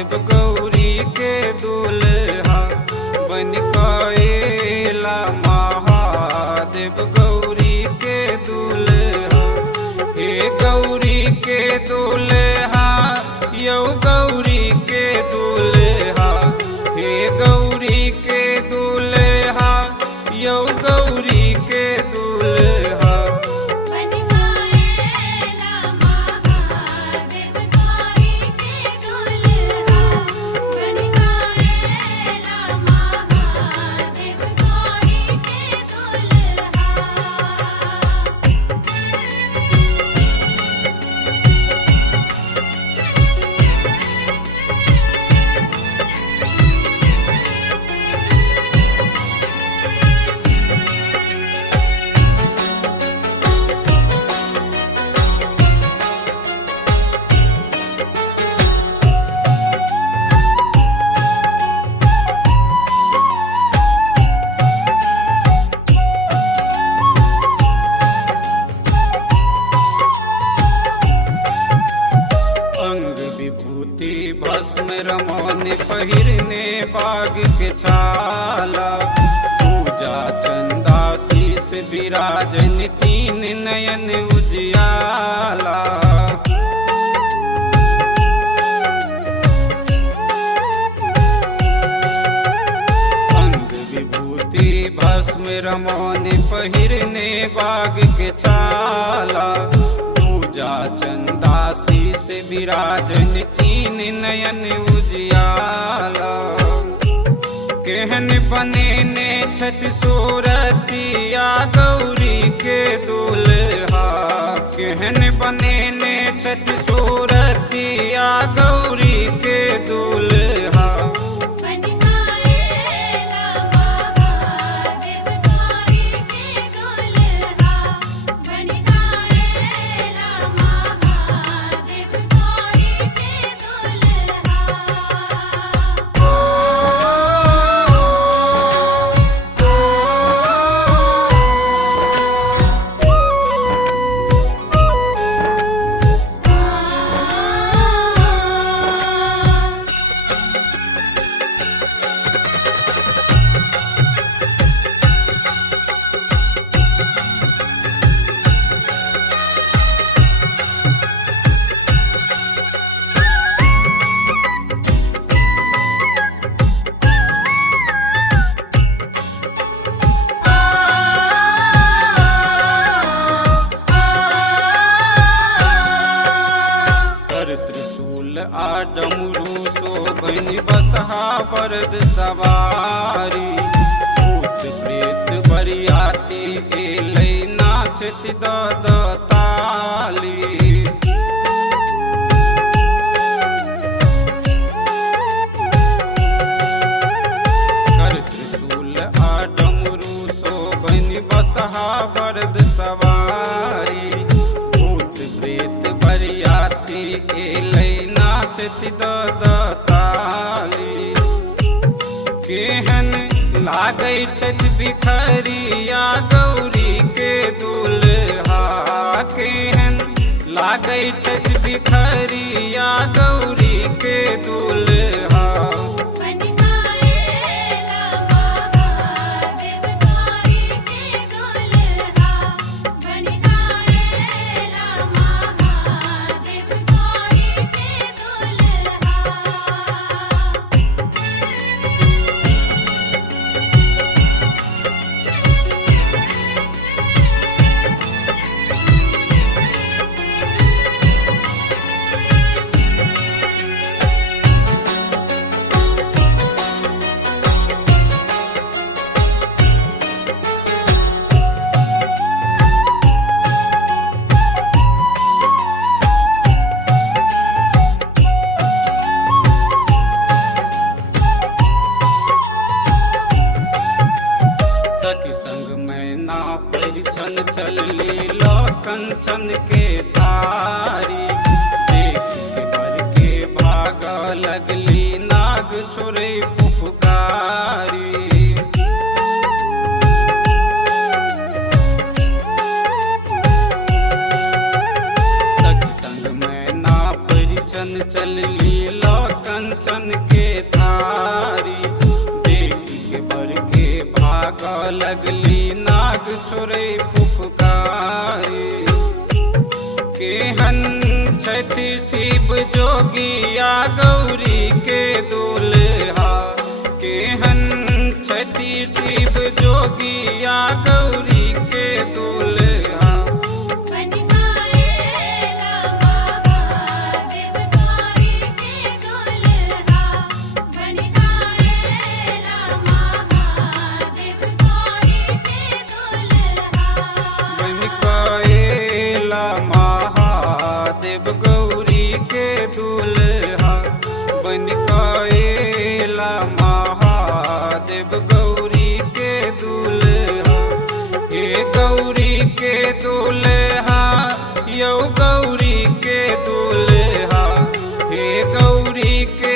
महादेव गौरी के दूल्हा बन कएला महादेव गौरी के दूल्हा। हे गौरी के दूल्हा यौ गौरी के दूल्हा। हे गौरी के दूल्हा यौ गौरी के दूल्हा। भस्म रमन पहिरने बाग के छाला। पूजा चंदा शीस विराजन तीन नयन उजियाला। अंग विभूति भस्म रमन पहिरने बाग के छाला। पूजा चंदा शीस विराजन तीन नयन उजियाला। केहन बने ने छत सूरतिया गौरी के दूल्हा। केहन बने ने छत सूरतिया गौरी के दूल्हा। डमरू शोभन बसहा बरद सवारी। भूत प्रेत बरियाती एलै नाचत द ताली। कर त्रिशूल आ डमरू शोभन बसहा बरद सवारी। भूत प्रेत बरियाती एलै ताली। केहन लागै छथि बिखरिया गौरी के दूल्हा। केहन लागै छथि बिखरिया गौरी के दूल्हा। चलली कंचन के तारी। देख के बर के भाग लगली नाग छोड़े पुकारी। सखी संग में ना परिछन चलली कंचन के